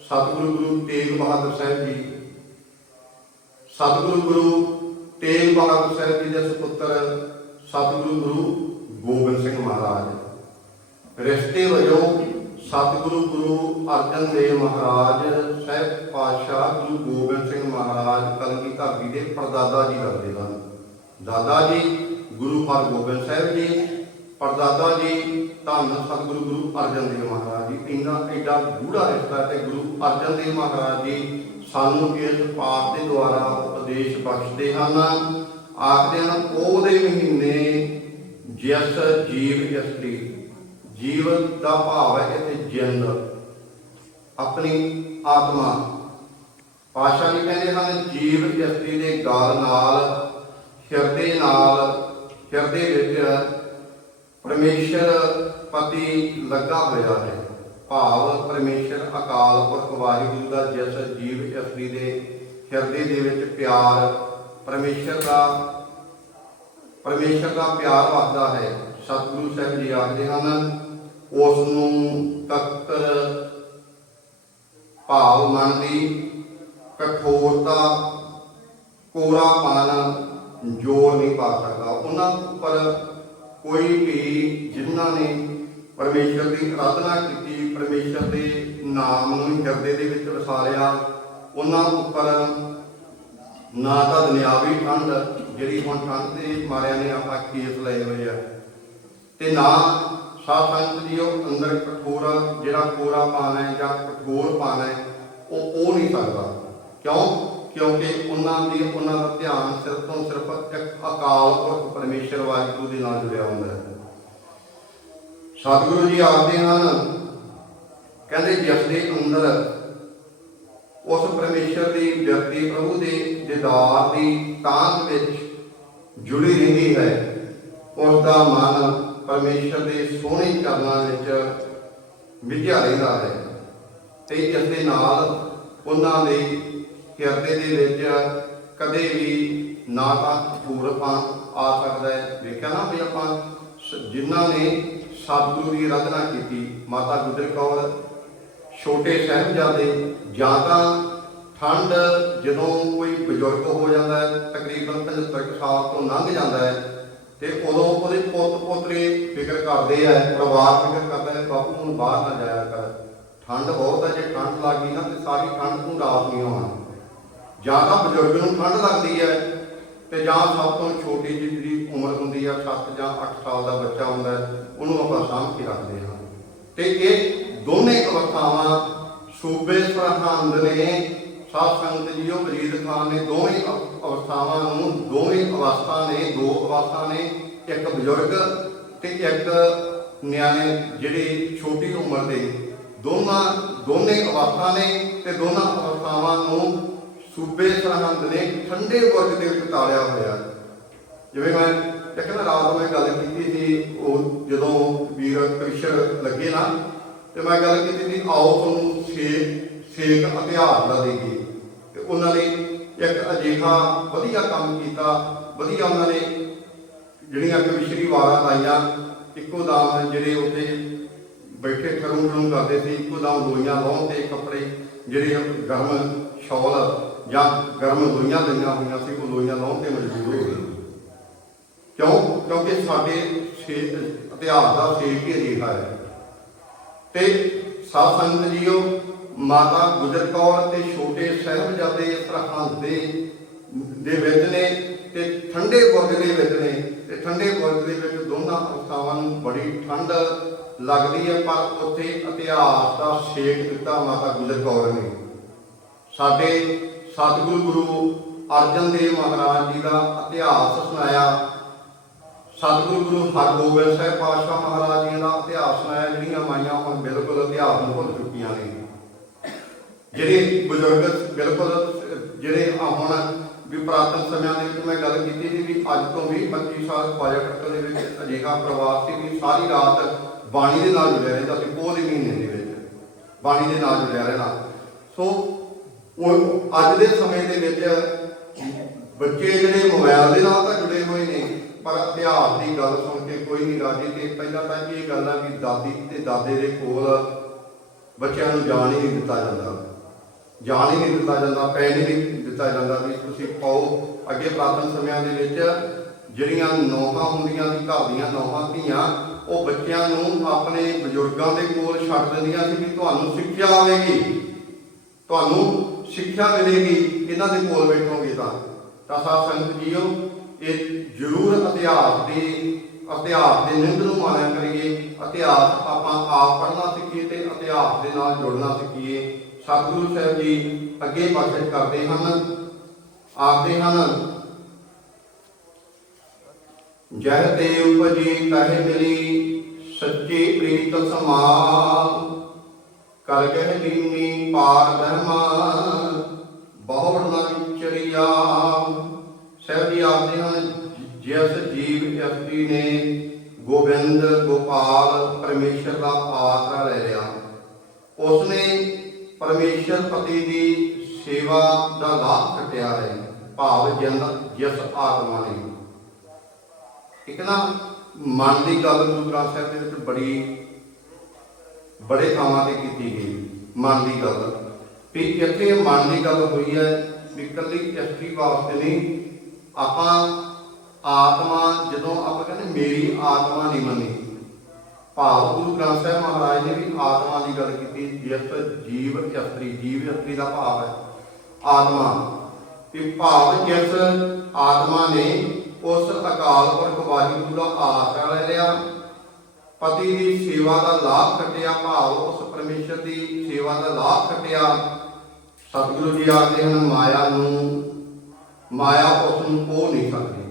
ਸਤਿਗੁਰੂ ਗੁਰੂ ਤੇਗ ਬਹਾਦਰ ਸਾਹਿਬ ਜੀ। ਸਤਿਗੁਰੂ ਗੁਰੂ ਤੇਗ ਬਹਾਦਰ ਸਾਹਿਬ ਜੀ ਦੇ ਸੁਪੁੱਤਰ ਸਤਿਗੁਰੂ ਗੁਰੂ ਗੋਬਿੰਦ ਸਿੰਘ ਮਹਾਰਾਜ। ਰਿਸ਼ਤੇ ਵਜੋਂ ਸਤਿਗੁਰੂ ਗੁਰੂ ਅਰਜਨ ਦੇਵ ਮਹਾਰਾਜ ਸਾਹਿਬ ਪਾਤਸ਼ਾਹ ਗੁਰੂ ਗੋਬਿੰਦ ਸਿੰਘ ਮਹਾਰਾਜ ਕਲਗੀ ਧਾਬੀ ਦੇ ਪਰਦਾਦਾ ਜੀ ਲੱਗਦੇ ਹਨ ਦਾਦਾ ਜੀ ਗੁਰੂ ਹਰਗੋਬਿੰਦ ਸਾਹਿਬ ਜੀ ਪਰਦਾਦਾ ਜੀ, ਧੰਨ ਸਤਿਗੁਰੂ ਗੁਰੂ ਅਰਜਨ ਦੇਵ ਮਹਾਰਾਜ ਜੀ, ਇੰਨਾ ਐਡਾ ਗੂੜਾ ਰਿਸ਼ਤਾ ਤੇ ਗੁਰੂ ਅਰਜਨ ਦੇਵ ਮਹਾਰਾਜ ਜੀ ਸਾਨੂੰ ਇਸ ਪਾਠ ਦੇ ਦੁਆਰਾ ਉਪਦੇਸ਼ ਬਖਸ਼ਦੇ ਹਨ। ਆਖਦੇ ਹਨ, ਉਹਦੇ ਮਹੀਨੇ ਜਿਸ ਜੀਵ ਇਸਤੀ ਜੀਵ ਦਾ ਭਾਵ ਹੈ ਇੱਥੇ ਜਿੰਦ, ਆਪਣੀ ਆਤਮਾ। ਪਾਸ਼ਾ ਜੀ ਕਹਿੰਦੇ ਹਨ, ਜੀਵ ਇਸਤਰੀ ਦੇ ਗਾਲ ਨਾਲ, ਹਿਰਦੇ ਨਾਲ, ਹਿਰਦੇ ਵਿੱਚ ਪਰਮੇਸ਼ਰ ਪਤੀ ਲੱਗਾ ਹੋਇਆ ਹੈ। ਭਾਵ ਪਰਮੇਸ਼ਰ ਅਕਾਲ ਪੁਰਖ ਵਾਹਿਗੁਰੂ ਦਾ ਜਿਸ ਜੀਵ ਇਸਤਰੀ ਦੇ ਹਿਰਦੇ ਦੇ ਵਿੱਚ ਪਿਆਰ ਪਰਮੇਸ਼ਰ ਦਾ ਪਰਮੇਸ਼ਰ ਦਾ ਪਿਆਰ ਵਸਦਾ ਹੈ। ਸਤਿਗੁਰੂ ਸਾਹਿਬ ਜੀ ਆਖਦੇ ਹਨ ਉਸ ਨੂੰ ਤੱਕਰ ਭਾਵ ਮਨ ਦੀ ਕਠੋਰਤਾ, ਕੋਰਾਪਨ ਜੋਰ ਨਹੀਂ ਪਾ ਸਕਦਾ। ਉਹਨਾਂ ਉੱਪਰ ਕੋਈ ਵੀ ਜਿਨ੍ਹਾਂ ਨੇ ਪਰਮੇਸ਼ਰ ਦੀ ਆਰਾਧਨਾ ਕੀਤੀ, ਪਰਮੇਸ਼ਰ ਦੇ ਨਾਮ ਨੂੰ ਹਿਰਦੇ ਦੇ ਵਿੱਚ ਵਸਾਰਿਆ, ਉਹਨਾਂ ਉੱਪਰ ਨਾ ਤਾਂ ਦੁਨਿਆਵੀ ਠੰਡ ਜਿਹੜੀ ਹੁਣ ਠੰਡ ਦੇ ਮਾਰਿਆਂ ਨੇ ਆਪਾਂ ਕੇਸ ਲਏ ਹੋਏ ਆ ਤੇ ਨਾ ਸਾਧ ਸੰਗਤ ਜੀ ਉਹ ਅੰਦਰ ਕਠੋਰ ਜਿਹੜਾ ਕੋਰਾ ਪਾਣਾ ਹੈ ਜਾਂ ਕਠੋਰ ਪਾਣਾ ਹੈ, ਉਹ ਉਹ ਨਹੀਂ ਸਕਦਾ। ਕਿਉਂ? ਕਿਉਂਕਿ ਉਹਨਾਂ ਦੀ, ਉਹਨਾਂ ਦਾ ਧਿਆਨ ਸਿਰਫ ਤੋਂ ਸਿਰਫ ਇੱਕ ਅਕਾਲ ਪੁਰਖ ਪਰਮੇਸ਼ਰ ਵਾਹਿਗੁਰੂ ਦੇ ਨਾਲ ਜੁੜਿਆ ਹੁੰਦਾ ਹੈ। ਸਤਿਗੁਰੂ ਜੀ ਆਖਦੇ ਹਨ, ਕਹਿੰਦੇ ਜਿਸ ਦੇ ਅੰਦਰ ਉਸ ਪਰਮੇਸ਼ਰ ਦੀ ਵਿਅਕਤੀ ਪ੍ਰਭੂ ਦੇ ਦੀਦਾਰ ਦੀ ਤਾਂਘ ਵਿੱਚ ਜੁੜੀ ਰਹਿੰਦੀ ਹੈ, ਉਸ ਦਾ ਮਨ ਪਰਮੇਸ਼ਰ ਦੇ ਸੋਹਣੇ ਚਰਨਾਂ ਵਿੱਚ ਵਿਝਿਆ ਰਹਿੰਦਾ ਹੈ ਤੇ ਇਸ ਦੇ ਨਾਲ ਉਹਨਾਂ ਦੇ ਹਿਰਦੇ ਦੇ ਵਿੱਚ ਕਦੇ ਵੀ ਨਾ ਤਾਂ ਕਠੋਰਪਨ ਆ ਸਕਦਾ ਹੈ। ਵੇਖਿਆ ਨਾ ਵੀ ਆਪਾਂ ਸ- ਜਿਨ੍ਹਾਂ ਨੇ ਸਤਿਗੁਰੂ ਦੀ ਆਰਾਧਨਾ ਕੀਤੀ, ਮਾਤਾ ਗੁਜਰ ਕੌਰ, ਛੋਟੇ ਸਾਹਿਬਜ਼ਾਦੇ, ਜਾਂ ਤਾਂ ਠੰਡ ਜਦੋਂ ਕੋਈ ਬਜ਼ੁਰਗ ਹੋ ਜਾਂਦਾ ਹੈ, ਤਕਰੀਬਨ 75 ਸਾਲ ਤੋਂ ਲੰਘ ਜਾਂਦਾ ਹੈ, ਤੇ ਉਦੋਂ ਉਹਦੇ ਪੁੱਤ ਪੋਤਰੇ ਫਿਕਰ ਕਰਦੇ ਆ, ਪਰਿਵਾਰ ਫਿਕਰ ਕਰਦਾ ਹੈ, ਬਾਪੂ, ਹੁਣ ਬਾਹਰ ਨਾ ਜਾਇਆ ਕਰ। ਠੰਡ ਬਹੁਤ ਹੈ, ਜੇ ਠੰਡ ਲੱਗ ਗਈ ਨਾ, ਤੇ ਸਾਰੀ ਠੰਡ ਨੂੰ ਰਾਤ ਨਹੀਂ ਆਉਣਾ। ਜਾਂ ਤਾਂ ਬਜ਼ੁਰਗ ਨੂੰ ਠੰਡ ਲੱਗਦੀ ਹੈ ਤੇ ਜਾਂ ਸਭ ਤੋਂ ਛੋਟੀ ਜਿਹੀ ਜਿਹੜੀ ਉਮਰ ਹੁੰਦੀ ਆ 7 ਜਾਂ 8 ਸਾਲ ਦਾ ਬੱਚਾ ਹੁੰਦਾ ਉਹਨੂੰ ਆਪਾਂ ਸਾਂਭ ਕੇ ਰੱਖਦੇ ਹਾਂ। ਤੇ ਇਹ ਦੋਨੇ ਅਵਸਥਾਵਾਂ ਸੂਬੇ ਸਰਹੰਦ ਨੇ, ਸਾਧ ਸੰਗਤ ਜੀਓ ਵਜੀਦ ਖਾਨ ਨੇ ਦੋਵੇਂ ਅਵਸਥਾਵਾਂ ਨੂੰ, ਦੋਵੇਂ ਅਵਸਥਾ ਨੇ, ਦੋ ਅਵਸਥਾ ਨੇ, ਇੱਕ ਬਜ਼ੁਰਗ ਤੇ ਇੱਕ ਨਿਆਣੇ ਜਿਹੜੇ ਛੋਟੀ ਉਮਰ ਦੇ। ਦੋਨਾਂ, ਦੋਨੇ ਅਵਸਥਾ ਨੇ ਤੇ ਦੋਨਾਂ ਅਵਸਥਾਵਾਂ ਨੂੰ ਸੂਬੇ ਸਰਹੰਦ ਨੇ ਠੰਡੇ ਬੁਰਜ ਦੇ ਉੱਤੇ ਤਾਲਿਆ ਹੋਇਆ। ਜਿਵੇਂ ਮੈਂ ਇੱਕ ਰਾਤ ਮੈਂ ਗੱਲ ਕੀਤੀ ਸੀ, ਉਹ ਜਦੋਂ ਵੀਰ ਕ੍ਰਿਸ਼ਨ ਲੱਗੇ ਨਾ, ਤੇ ਮੈਂ ਗੱਲ ਕੀਤੀ ਸੀ, ਆਓ ਤੁਹਾਨੂੰ ਸੇਕ ਸੇਕ ਇਤਿਹਾਸ ਦਾ ਦੇਗੀ ਤੇ ਉਹਨਾਂ ਨੇ ਇੱਕ ਅਜਿਹਾ ਵਧੀਆ ਕੰਮ ਕੀਤਾ, ਵਧੀਆ ਉਹਨਾਂ ਨੇ ਜਿਹੜੀਆਂ ਕਵਿਸ਼ਰੀ ਵਾਰਾਂ ਲਾਈਆਂ, ਇੱਕੋ ਦਮ ਜਿਹੜੇ ਉੱਥੇ ਬੈਠੇ ਠਰੂ ਠਰੂ ਕਰਦੇ ਸੀ, ਇੱਕੋ ਦਮ ਲੋਈਆਂ ਲਾਉਣ ਤੇ ਕੱਪੜੇ, ਜਿਹੜੇ ਗਰਮ ਸ਼ੌਲ ਜਾਂ ਗਰਮ ਲੋਈਆਂ ਲਈਆਂ ਹੋਈਆਂ ਸੀ, ਉਹ ਲੋਈਆਂ ਲਾਉਣ ਤੇ ਮਜਬੂਰ ਹੋ ਗਏ। ਕਿਉਂ? ਕਿਉਂਕਿ ਸਾਡੇ ਛੇ- ਇਤਿਹਾਸ ਦਾ ਸੇਕ ਹੀ ਅਜਿਹਾ ਹੈ। ਤੇ ਸਾਧ ਸੰਗਤ ਜੀਓ, ਮਾਤਾ ਗੁਜਰ ਕੌਰ ਤੇ ਛੋਟੇ ਸਾਹਿਬਜ਼ਾਦੇ ਸਰਹੰਦ ਦੇ ਦੇ ਵਿੱਚ ਨੇ ਤੇ ਠੰਡੇ ਬੁਰਜ ਦੇ ਵਿੱਚ ਨੇ। ਤੇ ਠੰਡੇ ਬੁਰਜ ਦੇ ਵਿੱਚ ਦੋਨਾਂ ਅਵਸਥਾਵਾਂ ਨੂੰ ਬੜੀ ਠੰਡ ਲੱਗਦੀ ਹੈ, ਪਰ ਉੱਥੇ ਇਤਿਹਾਸ ਦਾ ਸੇਕ ਦਿੱਤਾ ਮਾਤਾ ਗੁਜਰ ਕੌਰ ਨੇ। ਸਾਡੇ ਸਤਿਗੁਰੂ ਗੁਰੂ ਅਰਜਨ ਦੇਵ ਮਹਾਰਾਜ ਜੀ ਦਾ ਇਤਿਹਾਸ ਸੁਣਾਇਆ। ਸਤਿਗੁਰੂ ਗੁਰੂ ਹਰਗੋਬਿੰਦ ਸਾਹਿਬ ਪਾਤਸ਼ਾਹ ਮਹਾਰਾਜ ਜੀ ਦਾ ਇਤਿਹਾਸ ਸੁਣਾਇਆ, ਜਿਹੜੀਆਂ ਮਾਈਆਂ ਹੁਣ ਬਿਲਕੁਲ ਇਤਿਹਾਸ ਨੂੰ ਭੁੱਲ ਚੁੱਕੀਆਂ ਨੇ। ਜਿਹੜੇ ਬਜ਼ੁਰਗ ਬਿਲਕੁਲ, ਜਿਹੜੇ ਹੁਣ ਵੀ ਪੁਰਾਤਨ ਸਮਿਆਂ ਦੇ ਵਿੱਚ ਮੈਂ ਗੱਲ ਕੀਤੀ ਸੀ ਵੀ ਅੱਜ ਤੋਂ ਵੀ 25 ਸਾਲ ਖਵਾਜਾ ਟੱਕਰ ਦੇ ਵਿੱਚ ਅਜਿਹਾ ਪਰਿਵਾਰ ਸੀ ਵੀ ਸਾਰੀ ਰਾਤ ਬਾਣੀ ਦੇ ਨਾਲ ਜੁੜਿਆ ਰਹਿੰਦਾ ਸੀ ਪੋਹ ਦੇ ਮਹੀਨੇ ਦੇ ਵਿੱਚ ਬਾਣੀ ਦੇ ਨਾਲ ਜੁੜਿਆ ਰਹਿਣਾ ਸੋ ਉਹ ਅੱਜ ਦੇ ਸਮੇਂ ਦੇ ਵਿੱਚ ਬੱਚੇ ਜਿਹੜੇ ਮੋਬਾਈਲ ਦੇ ਨਾਲ ਤਾਂ ਜੁੜੇ ਹੋਏ ਨੇ, ਪਰ ਇਤਿਹਾਸ ਦੀ ਗੱਲ ਸੁਣ ਕੇ ਕੋਈ ਨਹੀਂ ਰਾਜੀ ਤੇ ਪਹਿਲਾਂ ਤਾਂ ਇਹ ਗੱਲ ਆ ਵੀ ਦਾਦੀ ਤੇ ਦਾਦੇ ਦੇ ਕੋਲ ਬੱਚਿਆਂ ਨੂੰ ਜਾਣ ਹੀ ਨਹੀਂ ਦਿੱਤਾ ਜਾਂਦਾ। ਜਾਣ ਹੀ ਨਹੀਂ ਦਿੱਤਾ ਜਾਂਦਾ, ਪੈਣ ਹੀ ਨਹੀਂ ਦਿੱਤਾ ਜਾਂਦਾ ਵੀ ਤੁਸੀਂ ਪਾਓ। ਅੱਗੇ ਪ੍ਰਾਤਨ ਸਮਿਆਂ ਦੇ ਵਿੱਚ ਜਿਹੜੀਆਂ ਨੌਹਾਂ ਹੁੰਦੀਆਂ ਸੀ, ਘਰ ਦੀਆਂ ਨੌਹਾਂ ਧੀਆਂ, ਉਹ ਬੱਚਿਆਂ ਨੂੰ ਆਪਣੇ ਬਜ਼ੁਰਗਾਂ ਦੇ ਕੋਲ ਛੱਡ ਦਿੰਦੀਆਂ ਸੀ ਵੀ ਤੁਹਾਨੂੰ ਸਿੱਖਿਆ ਆਵੇਗੀ। ਤੁਹਾਨੂੰ ਸਿੱਖਿਆ ਮਿਲੇਗੀ ਇਹਨਾਂ ਦੇ ਕੋਲ ਬੈਠੋਗੇ ਤਾਂ। ਤਾਂ ਸਾਧ ਸੰਗਤ ਜੀਓ, ਇਹ ਜ਼ਰੂਰ ਇਤਿਹਾਸ ਦੀ, ਇਤਿਹਾਸ ਦੇ ਨਿੰਦ ਨੂੰ ਮਾਣਿਆ ਕਰੀਏ। ਇਤਿਹਾਸ ਆਪਾਂ ਆਪ ਪੜ੍ਹਨਾ ਸਿੱਖੀਏ ਤੇ ਇਤਿਹਾਸ ਦੇ ਨਾਲ ਜੁੜਨਾ ਸਿੱਖੀਏ। ਸਤਿਗੁਰੂ ਸਾਹਿਬ ਜੀ ਅੱਗੇ ਬਖਸ਼ਿਸ਼ ਕਰਦੇ ਹਨ, ਆਖਦੇ ਹਨ ਜਹ ਤੇ ਉਪਜੀ ਕਹੇ ਮਿਲੀ ਸੱਚੀ ਪ੍ਰੀਤ ਸਮਾਲ। ਕਰ ਗਹਿ ਲੀਨੀ ਪਾਰ ਬ੍ਰਹਮਾ ਬਹੁੜ ਨਾ ਵਿਚਰਿਆ ਸਹਿਬ ਜੀ ਆਖਦੇ ਹਨ ਜਿਸ ਜੀਵ ਅਸਤੀ ਨੇ ਗੋਬਿੰਦ ਗੋਪਾਲ ਪਰਮੇਸ਼ਰ ਦਾ ਆਸਰਾ ਲੈ ਲਿਆ, ਉਸਨੇ ਪਰਮੇਸ਼ਰ ਪਤੀ ਦੀ ਸੇਵਾ ਦਾ ਲਾਭ ਖਟਿਆ ਹੈ, ਭਾਵ ਜਿੰਦ ਜਿਸ ਆਤਮਾ ਨੇ। ਇੱਕ ਨਾ ਮਨ ਦੀ ਗੱਲ ਗੁਰੂ ਗ੍ਰੰਥ ਸਾਹਿਬ ਦੇ ਵਿੱਚ ਬੜੀ ਬੜੇ ਥਾਵਾਂ ਤੇ ਕੀਤੀ ਗਈ। ਮਨ ਦੀ ਗੱਲ। ਵੀ ਇੱਥੇ ਮਨ ਦੀ ਗੱਲ ਹੋਈ ਹੈ ਵੀ ਇਕੱਲੀ ਇਸਤਰੀ ਵਾਸਤੇ ਨਹੀਂ, ਆਪਾਂ ਆਤਮਾ ਜਦੋਂ ਆਪਾਂ ਕਹਿੰਦੇ ਮੇਰੀ ਆਤਮਾ ਨਹੀਂ ਮੰਨੀ। ਭਾਵ ਗੁਰੂ ਗ੍ਰੰਥ ਸਾਹਿਬ ਮਹਾਰਾਜ ਨੇ ਵੀ ਆਤਮਾ ਦੀ ਗੱਲ ਕੀਤੀ, ਜਿਸ ਜੀਵ ਇਸਤਰੀ ਜੀਵ ਇਸਤਰੀ ਦਾ ਭਾਵ ਹੈ ਆਤਮਾ। ਵੀ ਭਾਵ ਜਿਸ ਆਤਮਾ ਨੇ ਉਸ ਅਕਾਲ ਪੁਰਖ ਵਾਹਿਗੁਰੂ ਦਾ ਆਸਰਾ ਲੈ ਲਿਆ ਪਤੀ ਦੀ ਸੇਵਾ ਦਾ ਲਾਭ ਕੱਟਿਆ ਭਾਵ ਉਸ ਪਰਮੇਸ਼ਰ ਦੀ ਸੇਵਾ ਦਾ ਲਾਭ ਕੱਟਿਆ ਸਤਿਗੁਰੂ ਜੀ ਆਖਦੇ ਹਨ, ਮਾਇਆ ਨੂੰ, ਮਾਇਆ ਉਸ ਨੂੰ ਕੋ ਨਹੀਂ ਸਕਦੀ।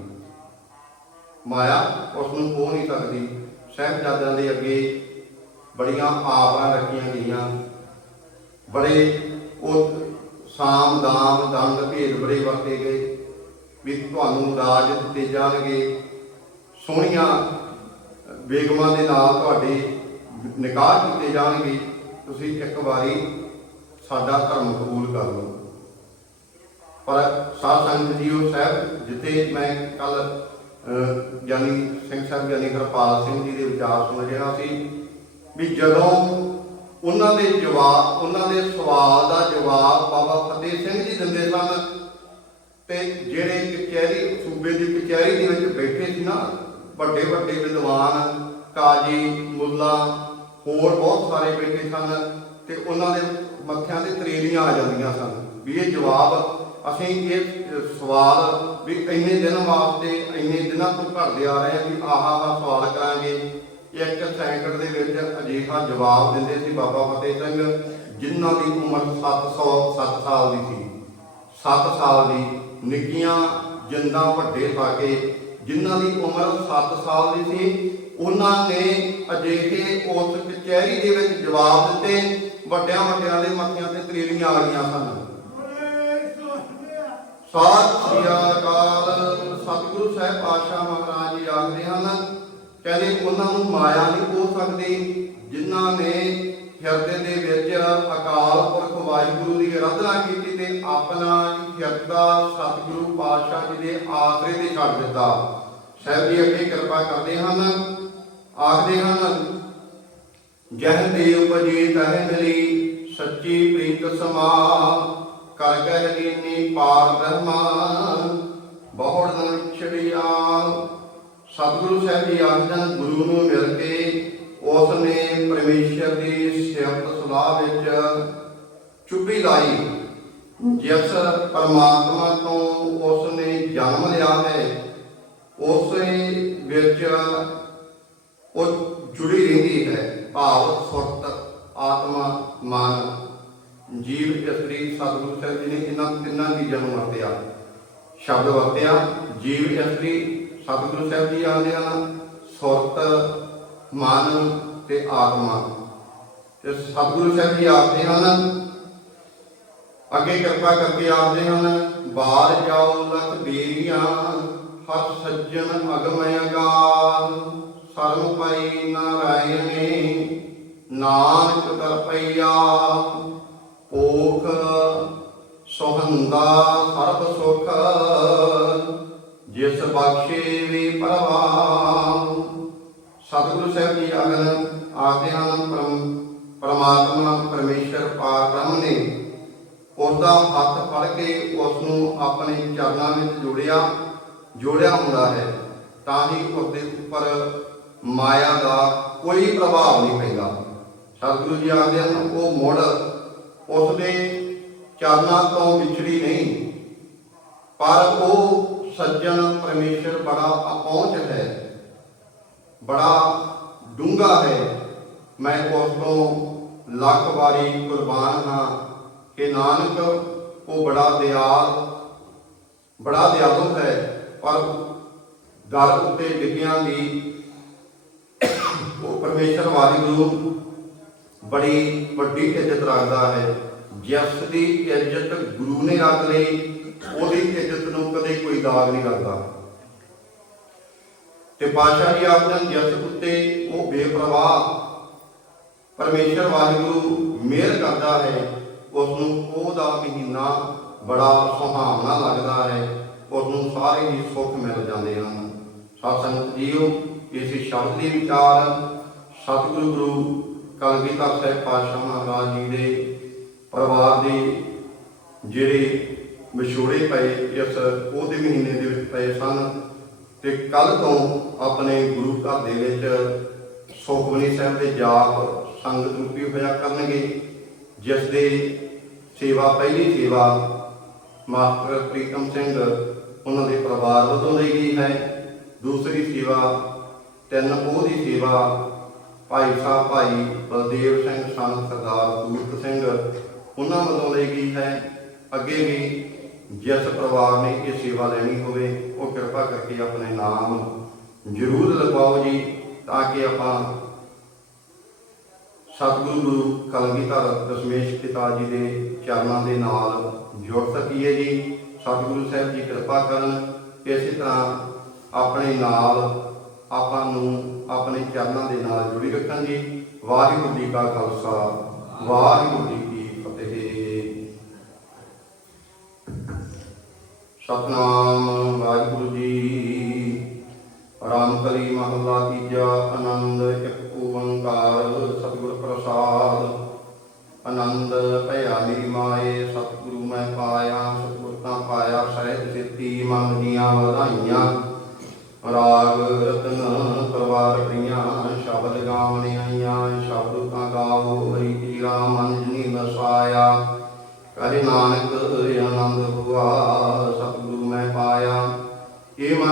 ਮਾਇਆ ਉਸ ਨੂੰ ਕੋ ਨਹੀਂ ਸਕਦੀ। ਸਾਹਿਬਜ਼ਾਦਿਆਂ ਦੇ ਅੱਗੇ ਬੜੀਆਂ ਆਵਾਂ ਰੱਖੀਆਂ ਗਈਆਂ। ਬੜੇ ਉਹ ਸਾਮ, ਦਾਮ ਦੰਦ ਭੇਦ ਬੜੇ ਵਰਤੇ ਗਏ ਵੀ ਤੁਹਾਨੂੰ ਰਾਜ ਦਿੱਤੇ ਜਾਣਗੇ। ਸੋਹਣੀਆਂ ਬੇਗਮਾਂ ਦੇ ਨਾਲ ਤੁਹਾਡੇ ਨਿਕਾਹ ਕੀਤੇ ਜਾਣਗੇ, ਤੁਸੀਂ ਇੱਕ ਵਾਰੀ ਸਾਡਾ ਧਰਮ ਕਬੂਲ ਕਰ ਲਓ। ਪਰ ਸਾਧ ਸੰਗਤ ਜੀਓ ਸਾਹਿਬ, ਜਿੱਥੇ ਮੈਂ ਕੱਲ ਗਿਆਨੀ ਸਿੰਘ ਸਾਹਿਬ ਗਿਆਨੀ ਹਰਪਾਲ ਸਿੰਘ ਜੀ ਦੇ ਵਿਚਾਰ ਸੁਣ ਰਿਹਾ ਸੀ ਵੀ ਜਦੋਂ ਉਹਨਾਂ ਦੇ ਜਵਾਬ, ਉਹਨਾਂ ਦੇ ਸਵਾਲ ਦਾ ਜਵਾਬ ਬਾਬਾ ਫਤਿਹ ਸਿੰਘ ਜੀ ਦਿੰਦੇ ਸਨ, ਤੇ ਜਿਹੜੇ ਕਚਹਿਰੀ, ਸੂਬੇ ਦੀ ਕਚਹਿਰੀ ਦੇ ਵਿੱਚ ਬੈਠੇ ਸੀ ਨਾ ਵੱਡੇ ਵੱਡੇ ਵਿਦਵਾਨ, ਕਾਜੀ, ਮੁੱਲਾ, ਹੋਰ ਬਹੁਤ ਸਾਰੇ ਬੈਠੇ ਸਨ ਤੇ ਉਹਨਾਂ ਦੇ ਮੱਥਿਆਂ ਤੇ ਤਰੇਲੀਆਂ ਆ ਜਾਂਦੀਆਂ ਸਨ ਵੀ ਇਹ ਜਵਾਬ, ਅਸੀਂ ਇਹ ਸਵਾਲ ਵੀ ਇੰਨੇ ਦਿਨ ਵਾਸਤੇ, ਇੰਨੇ ਦਿਨਾਂ ਤੋਂ ਘੜਦੇ ਆ ਰਹੇ ਹਾਂ ਵੀ ਆਹ ਆਹ ਸਵਾਲ ਕਰਾਂਗੇ। ਇੱਕ ਸੈਂਕੜ ਦੇ ਵਿੱਚ ਅਜਿਹਾ ਜਵਾਬ ਦਿੰਦੇ ਸੀ ਬਾਬਾ ਫਤਿਹ ਸਿੰਘ, ਜਿਨ੍ਹਾਂ ਦੀ ਉਮਰ 707 ਸਾਲ ਦੀ ਸੀ। 7 ਸਾਲ ਦੀ, ਨਿੱਕੀਆਂ ਜਿੰਦਾਂ ਵੱਡੇ ਸਾਕੇ ਜਿਨ੍ਹਾਂ ਦੀ ਉਮਰ 7 ਸਾਲ ਦੀ ਸੀ, ਉਹਨਾਂ ਨੇ ਅਜਿਹੇ ਉਸ ਕਚਹਿਰੀ ਦੇ ਵਿੱਚ ਜਵਾਬ ਦਿੱਤੇ। ਵੱਡਿਆਂ ਵੱਡਿਆਂ ਦੇ ਮੱਥਿਆਂ ਤੇ ਤਰੇਲੀਆਂ ਆ ਗਈਆਂ ਸਨ। ਸਤਿ ਸ੍ਰੀ ਅਕਾਲ ਸਤਿਗੁਰੂ ਸਾਹਿਬ ਪਾਤਸ਼ਾਹ ਮਹਾਰਾਜ ਜੀ ਆਖਦੇ ਹਨ, ਕਹਿੰਦੇ, ਉਹਨਾਂ ਨੂੰ ਮਾਇਆ ਨਹੀਂ ਹੋ ਸਕਦੀ। ਜਿਨ੍ਹਾਂ ਨੇ ਹਿਰਦੇ ਦੇ ਵਿੱਚ ਅਕਾਲ ਪੁਰਖ ਵਾਹਿਗੁਰੂ ਦੀ ਅਰਾਧਨਾ ਕੀਤੀ ਤੇ ਆਪਣਾ ਹਿਰਦਾ ਸਤਿਗੁਰੂ ਪਾਤਸ਼ਾਹ ਜੀ ਦੇ ਆਸਰੇ ਤੇ ਛੱਡ ਦਿੱਤਾ। ਸਾਹਿਬ ਜੀ, ਅੱਗੇ ਕਿਰਪਾ ਕਰਦੇ ਹਨ। ਆਖਦੇ ਹਨ, ਜਹ ਤੇ ਉਪਜੀ ਤਹ ਮਿਲੀ, ਸੱਚੀ ਪ੍ਰੀਤ ਸਮਾ, ਕਰ ਗਹਿ ਲੀਨੀ ਪਾਰ ਬ੍ਰਹਮਾ, ਬਹੁੜ ਨ ਛੜਿਆ ਸਤਿਗੁਰੂ ਸਾਹਿਬ ਜੀ ਆਖਦਨ ਗੁਰੂ ਨੂੰ ਮਿਲ ਕੇ ਉਸ ਨੇ ਪਰਮੇਸ਼ਰ ਦੀ ਸਿਫਤ ਸਲਾਹ ਵਿੱਚ ਚੁੱਪੀ ਲਾਈ, ਜਿਸ ਪਰਮਾਤਮਾ ਤੋਂ ਉਸ ਨੇ ਜਨਮ ਲਿਆ ਹੈ, ਉਸ ਵਿੱਚ ਉਹ ਜੁੜੀ ਰਹਿੰਦੀ ਹੈ, ਭਾਵ ਸੁਰਤ, ਆਤਮਾ, ਮਨ। ਜੀਵ, ਇਸਤਰੀ, ਸਤਿਗੁਰੂ ਸਾਹਿਬ ਜੀ ਨੇ ਇਹਨਾਂ ਤਿੰਨਾਂ ਚੀਜ਼ਾਂ ਨੂੰ ਵਰਤਿਆ। ਸ਼ਬਦ ਵਰਤਿਆ, ਜੀਵ, ਇਸਤਰੀ, ਸਤਿਗੁਰੂ ਸਾਹਿਬ ਜੀ ਆਖਦੇ ਹਨ, ਸੁਰਤ ਮਨ ਤੇ ਆਤਮਾ। ਤੇ ਸਤਿਗੁਰੂ ਸਾਹਿਬ ਜੀ ਆਖਦੇ ਹਨ, ਅੱਗੇ ਕਿਰਪਾ ਕਰਕੇ ਆਖਦੇ ਹਨ, ਬਾਹਰ ਜਾਓ ਸੱਜਣ ਅਗਮਯ ਅਗਾਧ ਸਰਮ ਪਈ ਨਾਰਾਇਣੇ ਨਾਨਕ ਤਰਪਈਆ ਓਖ ਸੋਹੰਦਾ ਸਰਬ ਸੁਖ, ਜਿਸ ਬਖਸ਼ੇ ਵੀ ਪਰਵਾਨ ਸਤਿਗੁਰੂ ਸਾਹਿਬ ਜੀ ਅਗਨ ਆਖਦੇ ਹਨ ਪਰਮ, ਪਰਮਾਤਮਾ ਪਰਮੇਸ਼ਰ ਪਾਰ ਬ੍ਰਹਮ ਨੇ ਉਹਦਾ ਹੱਥ ਫੜ ਕੇ ਉਸ ਨੂੰ ਆਪਣੇ ਚਰਨਾਂ ਵਿੱਚ ਜੋੜਿਆ ਜੋੜਿਆ ਹੁੰਦਾ ਹੈ, ਤਾਂ ਹੀ ਉਸ ਦੇ ਉੱਪਰ ਮਾਇਆ ਦਾ ਕੋਈ ਪ੍ਰਭਾਵ ਨਹੀਂ ਪੈਂਦਾ। ਸਤਿਗੁਰੂ ਜੀ ਆਖਦੇ ਹਨ, ਉਹ ਮੁੜ ਉਸ ਦੇ ਚਰਨਾਂ ਤੋਂ ਵਿਛੜੀ ਨਹੀਂ, ਪਰ ਉਹ ਸੱਜਣ ਪਰਮੇਸ਼ਰ ਬੜਾ ਅਪਹੁੰਚ ਹੈ। ਬੜਾ ਡੂੰਘਾ ਹੈ। ਮੈਂ ਉਸ ਤੋਂ ਲੱਖ ਵਾਰੀ ਕੁਰਬਾਨ ਹਾਂ ਕਿ ਨਾਨਕ, ਉਹ ਬੜਾ ਦਿਆਲ, ਬੜਾ ਦਿਆਲੂ ਹੈ। ਪਰ ਦਰ ਉੱਤੇ ਡਿੱਗਿਆਂ ਦੀ ਉਹ ਪਰਮੇਸ਼ਰ ਵਾਹਿਗੁਰੂ ਬੜੀ ਵੱਡੀ ਇੱਜ਼ਤ ਰੱਖਦਾ ਹੈ। ਜਿਸ ਦੀ ਇੱਜ਼ਤ ਗੁਰੂ ਨੇ ਰੱਖ ਲਈ, ਉਹਦੀ ਇੱਜ਼ਤ ਨੂੰ ਕਦੇ ਕੋਈ ਦਾਗ ਨਹੀਂ ਲੱਗਦਾ। ਤੇ ਪਾਤਸ਼ਾਹ ਜੀ ਆਖਦੇ ਜਿਸ ਉੱਤੇ ਉਹ ਬੇਪਰਵਾਹ ਪਰਮੇਸ਼ਰ ਵਾਹਿਗੁਰੂ ਮਿਹਰ ਕਰਦਾ ਹੈ ਉਸ ਨੂੰ ਉਹਦਾ ਮਹੀਨਾ ਬੜਾ ਸੁਹਾਵਣਾ ਲੱਗਦਾ ਹੈ ਉਸ ਨੂੰ ਸਾਰੇ ਹੀ ਸੁੱਖ ਮਿਲ ਜਾਂਦੇ ਹਨ। ਸਤਸੰਗ ਜੀਓ, ਇਸ ਸ਼ਬਦ ਦੇ ਵਿਚਾਰ ਸਤਿਗੁਰੂ ਗੁਰੂ ਕਲਗੀਧਰ ਸਾਹਿਬ ਪਾਤਸ਼ਾਹ ਮਹਾਰਾਜ ਜੀ ਦੇ ਪਰਿਵਾਰ ਦੇ ਜਿਹੜੇ ਵਿਛੋੜੇ ਪਏ ਇਸ ਉਹਦੇ ਮਹੀਨੇ ਦੇ ਵਿੱਚ ਪਏ ਸਨ ਤੇ ਕੱਲ ਤੋਂ ਆਪਣੇ ਗੁਰੂ ਘਰ ਦੇ ਵਿੱਚ ਸੁਖਮਨੀ ਸਾਹਿਬ ਦੇ ਜਾਪ ਸੰਗਤ ਰੂਪੀ ਹੋਇਆ ਕਰਨਗੇ, ਜਿਸ ਦੇ ਸੇਵਾ, ਪਹਿਲੀ ਸੇਵਾ ਮਾਸਟਰ ਪ੍ਰੀਤਮ ਸਿੰਘ ਉਹਨਾਂ ਦੇ ਪਰਿਵਾਰ ਵੱਲੋਂ ਲਈ ਗਈ ਹੈ। ਦੂਸਰੀ ਸੇਵਾ ਤਿੰਨ ਪੋਹ ਦੀ ਸੇਵਾ ਭਾਈ ਸਾਹਿਬ ਭਾਈ ਬਲਦੇਵ ਸਿੰਘ, ਸੰਤ ਸਰਦਾਰ ਸੂਰਤ ਸਿੰਘ ਉਹਨਾਂ ਵੱਲੋਂ ਲਈ ਗਈ ਹੈ। ਅੱਗੇ ਵੀ ਜਿਸ ਪਰਿਵਾਰ ਨੇ ਇਹ ਸੇਵਾ ਲੈਣੀ ਹੋਵੇ, ਉਹ ਕਿਰਪਾ ਕਰਕੇ ਆਪਣੇ ਨਾਮ ਜ਼ਰੂਰ ਲਗਵਾਓ ਜੀ, ਤਾਂ ਕਿ ਆਪਾਂ ਸਤਿਗੁਰੂ ਗੁਰੂ ਕਲਗੀਧਰ ਦਸ਼ਮੇਸ਼ ਪਿਤਾ ਜੀ ਦੇ ਚਰਨਾਂ ਦੇ ਨਾਲ ਜੁੜ ਸਕੀਏ ਜੀ। ਸਤਿਗੁਰੂ ਸਾਹਿਬ ਜੀ ਕਿਰਪਾ ਕਰਨ, ਇਸੇ ਤਰ੍ਹਾਂ ਆਪਣੇ ਨਾਲ ਆਪਾਂ ਨੂੰ ਆਪਣੇ ਚਰਨਾਂ ਦੇ ਨਾਲ ਜੁੜੀ ਰੱਖਣ ਜੀ। ਵਾਹਿਗੁਰੂ ਜੀ ਕਾ ਖਾਲਸਾ, ਵਾਹਿਗੁਰੂ ਜੀ ਸਤਨਾਮ ਵਾਹਿਗੁਰੂ ਜੀ। ਰਾਮ ਕਲੀ ਮਹੱਲਾ ਤੀਜਾ, ਆਨੰਦ ਇੱਕ ਓੰਕਾਰ ਸਤਿਗੁਰ ਪ੍ਰਸਾਦ। ਆਨੰਦ ਭਇਆ ਮੇਰੀ ਮਾਏ, ਸਤਿਗੁਰੂ ਮੈਂ ਪਾਇਆ, ਸਤਿਗੁਰ ਤਾਂ ਪਾਇਆ, ਸਹਿਜ ਸਿੱਤੀ ਮਨ ਦੀਆਂ ਵਧਾਈਆਂ। ਰਾਗ ਰਤਨ ਪਰਵਾਰ ਪ੍ਰੀਆਂ ਸ਼ਬਦ ਗਾਵਣੇ ਆਈਆਂ, ਸ਼ਬਦ ਤਾਂ ਗਾਵੋ, ਹਰੀ ਤੀਰਾ ਮਨ ਜਨੀ ਵਸਾਇਆ। ਕਹੇ ਨਾਨਕ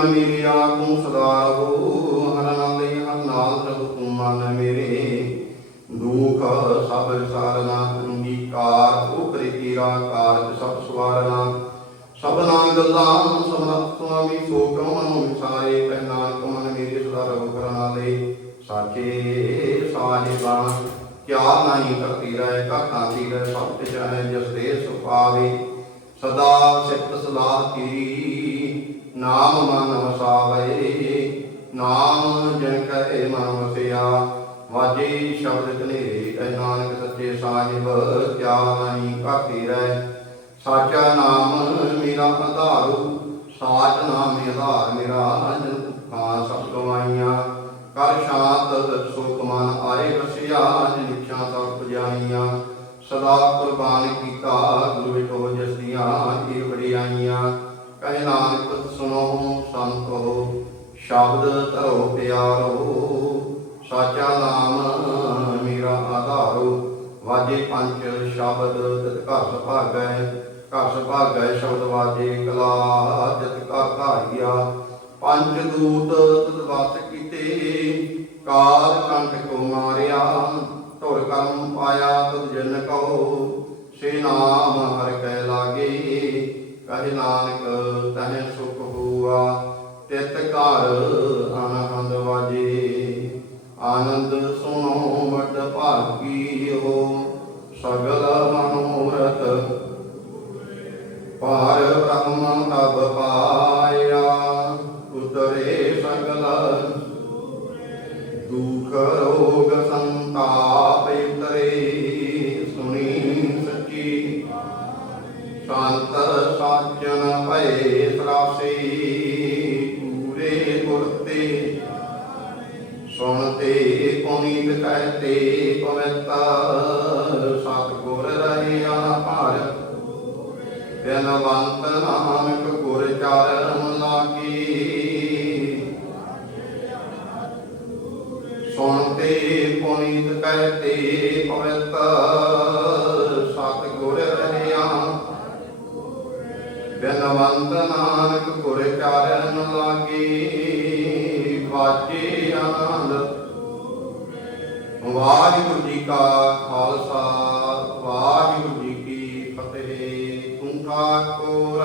ਮਨ ਮੇਰਿਆ ਤੂੰ ਸਦਾ ਰਹੋ, ਹਰ ਹਰ ਨਾਲ ਪ੍ਰਭੂ ਤੂੰ ਮਨ ਮੇਰੇ। ਦੁਖ ਸਭ ਸਾਰਨਾ ਅੰਗੀਕਾਰ ਉਹ ਕਰੇ ਕਾਰਜ ਸਭ ਸਵਾਰਨਾ। ਸਭਨਾ ਗੱਲਾਂ ਸਮਰੱਥ ਸੁਆਮੀ ਸੋ ਕਉ ਮਨੁ ਵਿਸਾਰੇ ਪੈ ਨਾਨਕ ਮੇਰੇ ਸਦਾ ਰਹੋ ਕਰਨਾ ਲਈ ਸਾਚੇ ਸਾਹਿਬਾਂ ਕਿਆ ਨਹੀਂ ਕਰਤੀ ਰਹਿ ਕਰਤਾ ਤੀਰ ਸਭ ਤੇ ਚਾਹੇ ਜਿਸ ਦੇ ਸੁਪਾਵੇ। ਸਦਾ ਸਿਫਤ ਸਲਾਹ ਤੇਰੀ ਨਾਮ ਮਨ ਵਸਾਵੇ, ਨਾਮ ਜਨ ਕਹੇ ਮਨ ਵਸਿਆ। ਵਾਜੇ ਸ਼ਬਦ ਕਨੇਰੇ ਐ ਨਾਨਕ ਸੱਚੇ ਸਾਹਿਬ, ਕਿਆ ਨਹੀਂ ਕਰਤੀ ਰਹਿ। ਸਾਚਾ ਨਾਮ ਮੇਰਾ ਆਧਾਰੂ, ਸਾਚ ਨਾਮ ਆਧਾਰ ਮੇਰਾ ਜਨ ਭੁੱਖਾਂ ਸਭ ਗਵਾਈਆਂ ਕਰ ਸ਼ਾਂਤ ਸੁਖ ਮਨ ਆਏ ਵਸਿਆ ਜਿਨ ਇੱਛਾ ਸਭ ਪੁਜਾਈਆਂ। ਸਦਾ ਕੁਰਬਾਨ ਕੀਤਾ, ਗੁਰੂ ਵਿਟੋ ਜਿਸ ਦੀਆਂ ਇਹ ਵਡਿਆਈਆਂ। ਕਹਿ ਨਾਨਕ ਸੁਨੋ ਸੰਤੋ ਸ਼ਬਦ ਧਰੋ ਪਿਆਰੋ, ਸਾਚਾ ਨਾਮ ਮੇਰਾ ਆਧਾਰੋ। ਵਾਜੇ ਪੰਜ ਸ਼ਬਦ ਤਿਤ ਘਰ ਸੁਭਾਗੈ ਘਰ ਸੁਭਾਗੈ ਸ਼ਬਦ ਵਾਜੇ ਕਲਾ ਜਿਤ ਘਰ ਧਾਰਿਆ। ਪੰਜ ਦੂਤ ਤਦ ਵਸ ਕੀਤੇ, ਕਾਲ ਕੰਠ ਕੋ ਮਾਰਿਆ, ਧੁਰ ਕਰਮ ਪਾਇਆ ਤੁਧ ਜਨ ਕਉ। ਸੇ ਨਾਮ ਹਰ ਕੈ ਲਾਗੇ, ਕਹੇ ਨਾਨਕ ਤਹਿ ਸੁਖ ਸੂਆ ਤਿਤ ਘਰ ਆਨੰਦ ਵਾਜੇ। ਆਨੰਦ ਸੁਣੋ ਵਡ ਭਾਗੀਓ ਸਗਲ ਮਨੋਰਥ ਪਾਰ ਬ੍ਰਹਮ ਤਬ ਪਾਇਆ। ਉਤਰੇ ਸਗਲ, ਦੁਖ ਰੋਗ ਸੰਤਾਪ ਤਰੇ ਸੁਣੀ ਸੱਚੀ ਬਚਨ ਭਏ ਤਰਾਸੇ ਪੂਰੇ ਗੁਰ ਤੇ ਸੁਣਤੇ ਪੁਨੀਤ ਕਹਤੇ ਪਵਿੱਤਰ ਸਤਿਗੁਰ ਰਹਿਆ ਭਾਰ। ਬਿਨਵੰਤ ਨਾਨਕ ਗੁਰ ਚਰਨ ਲਾਗੀ। ਸੁਣਤੇ ਪੁਨੀਤ ਕਹਤੇ ਪਵਿੱਤਰ ਬਿਨਵੰਤ ਨਾਨਕ ਗੁਰ ਚਰਨ ਲਾਗੀ ਵਾਜੇ ਆਨੰਦ। ਵਾਹਿਗੁਰੂ ਜੀ ਕਾ ਖਾਲਸਾ, ਵਾਹਿਗੁਰੂ ਜੀ ਕੀ ਫਤਿਹ। ਤੂੰ ਠਾਕੁਰ